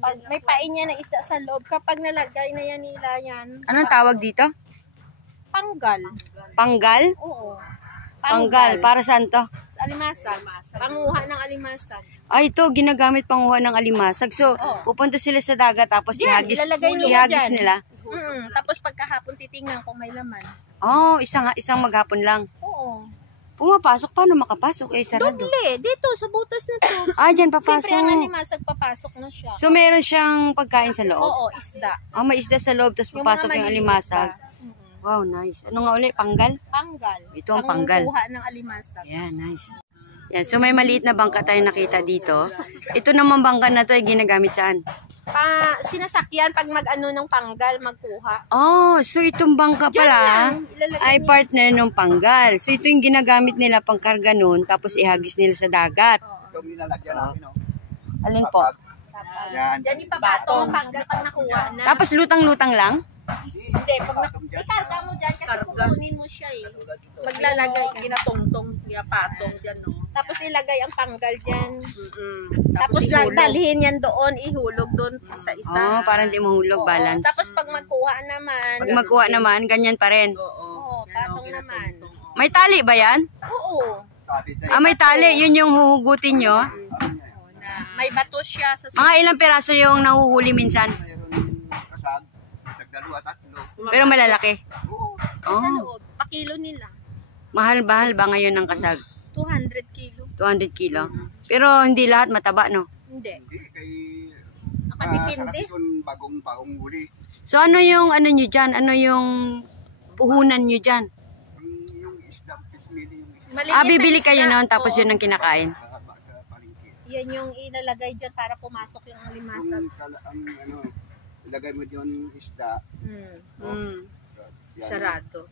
Pag may pain yan na isda sa loob, kapag nalagay na yan nila yan. Anong tawag dito? Panggal. Panggal? Oo. Panggal. Para saan to? Sa alimasag. Panguha ng alimasag. Ay, ito, ginagamit panguha ng alimasag. So, pupunta sila sa dagat tapos ihagis nila. Tapos pagkahapon titingnan kung may laman. Oh, isang maghapon lang. Oo. Pumapasok, paano makapasok? Eh, sarado. Doble, dito sa butas na to. Dyan papasok. Siyempre ang alimasag papasok na siya. So, meron siyang pagkain sa loob? Oo, isda. May isda sa loob, tapos papasok yung alimasag. Wow, nice. Ano nga uli? Panggal? Panggal. Ito ang panggal. Panguha ng alimasag. Yeah, nice. Yan, so may maliit na bangka tayo nakita dito. Ito naman bangka na to ay ginagamit saan? Sinasakyan pag mag-ano ng panggal, magkuha. Oh, so itong bangka pala ay partner ng panggal. So ito yung ginagamit nila pang karga nun, tapos ihagis nila sa dagat. Ito nilalagyan namin, no? Alin po? Yan. Diyan ipabato ang panggal pag nakuha na. Tapos lutang-lutang lang? Hindi, pag ikarga mo dyan kasi kukunin mo siya eh. Maglalagay ka. Ginatongtong, ginapatong dyan, no? Tapos ilagay ang panggal dyan. Tapos dalhin yan doon, ihulog doon sa isa. Para hindi mahulog, balance. Tapos pag magkuha naman. Pag magkuha naman, ganyan pa rin. Oo, patong naman. May tali ba yan? Oo. May tali. Yun yung huhugutin nyo. May bato siya sa Mga ilang piraso yung nahuhuli minsan? Pero malalaki. sa loob. Pakilo nila. Mahal-bahal ba ngayon ng kasag? 200 kilo. 200 kilo. Pero hindi lahat mataba, no? Hindi. Kay Nakatipindi. bagong huli. So ano yung ano nyo dyan? Ano yung puhunan nyo dyan? Yung isda, pismili yung isda. Bibili kayo noon tapos yun ang kinakain. Yan yung ilalagay dyan para pumasok yung alimasag. Ilagay mo dyan isda.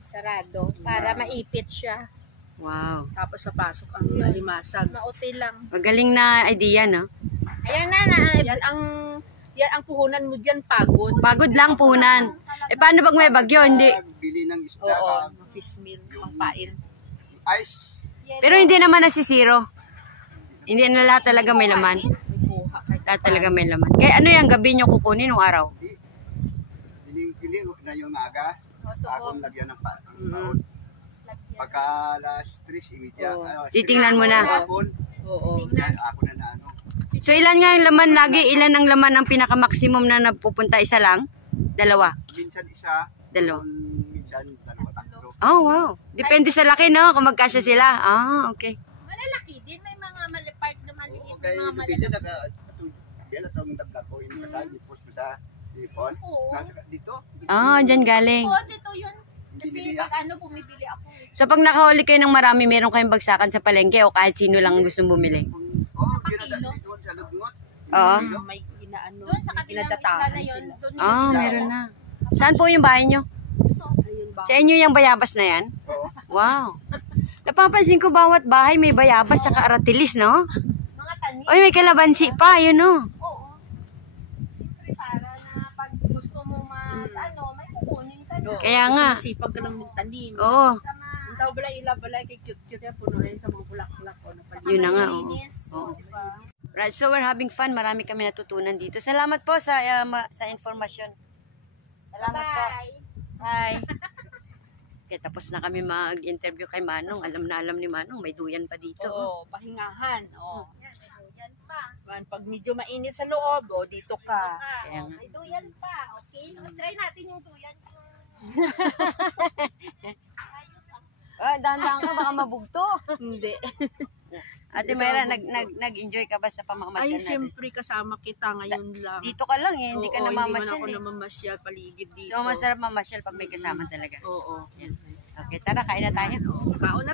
Sarado. Para maipit siya. Wow. Tapos napasok ang alimasag. Mauti lang. Magaling na idea, no? Ayan na. Yan ang puhunan mo dyan, pagod. Pagod lang puhunan. Paano pag may bagyo? Hindi. Bili ng isda. Oo, fish meal, pangpain. Ice. Pero hindi naman nasisiro. Hindi na lahat talaga may laman. Lahat talaga may laman. Kaya ano yung gabi nyo kukunin ng araw? Hindi na yung aga. Akong lagyan ng paon. Pagka alas 3:30. Titingnan mo na. Oo. Ako na ano. So ilan nga yung laman lagi? Ilan ang laman ang pinaka-maximum na napupunta? Isa lang? Dalawa? Minsan isa. Dalawa. Minsan dalawa, tatlo. Oh, wow. Depende sa laki, no? Kung magkasya sila. Okay. Malalaki din. May mga part na maliit. Okay, May mga bili malalaki. Yan at ang dagdag ko. Yung kasali, post mo sa ipon. Nasa dito. Dyan galing. Oo, dito yun. Kasi pag bumibili ako. So pag nakahuli kayo ng marami, meron kayong bagsakan sa palengke o kahit sino lang gustong bumili? Ginadala doon sa Lugmot. Oo. May ginaano, Doon sa kabilang isla na yun. Meron na. Saan po yung bahay nyo? Sa inyo yung bayabas na yan? Oo. Wow. Napapansin ko bawat bahay may bayabas saka aratilis, no? Mga tanim. Oy, may kalabansi pa, yun, no? Oo. Siyempre para na pag gusto mo may kukunin ka na. Kaya nga. Masipag ka lang magtanim. Oo. Ang tao balay ilabala kay cute-cute yan, puno rin sa mga bulak-bulak. Yun na nga, oo. Linis. Diba? Right, so we're having fun. Marami kami natutunan dito. Salamat po sa informasyon. Salamat po. Bye. Bye. Okay, tapos na kami mag-interview kay Manong. Alam na alam ni Manong, may duyan pa dito. Oo, pahingahan. Oo. Yan pa. Pag medyo mainit sa loob, dito ka. Kaya nga. May duyan pa. Okay? Try natin yung duyan. Dahan-dahan ka, baka mabugto. Hindi. Ate Mayra, nag-enjoy ka ba sa pamamasyal Ay, natin? siyempre kasama kita ngayon lang. Dito ka lang hindi ka namamasyal. Hindi man ako namamasyal paligid dito. So, masarap mamasyal pag may kasama talaga. Oo. Yan. Okay, tara, kain na tayo. Kaon na